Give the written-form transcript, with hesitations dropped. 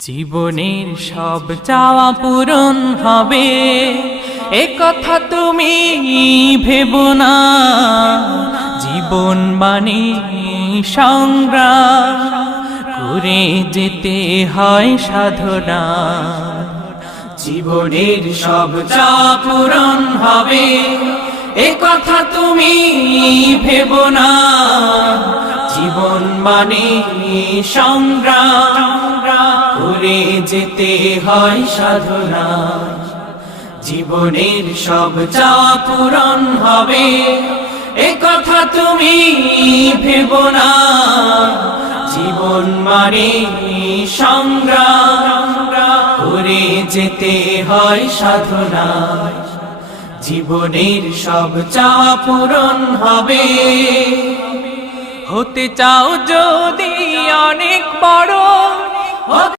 জীবনের সব চাওয়া পূরণ হবে এ কথা তুমি ভেবো না। জীবন মানে সংগ্রাম করে যেতে হয় সাধনা। জীবনের সব চাওয়া পূরণ হবে এ কথা তুমি ভেবো না। জীবন মানে সংগ্রাম করে যেতে হয় সাধনা। জীবনের সব চাওয়া পূরণ হবে এ কথা তুমি ভেবো না। জীবন মানে সংগ্রাম করে যেতে হয় সাধনা। জীবনের সব চাওয়া পূরণ হবে। হতে চাও যদি অনেক বড়, হতে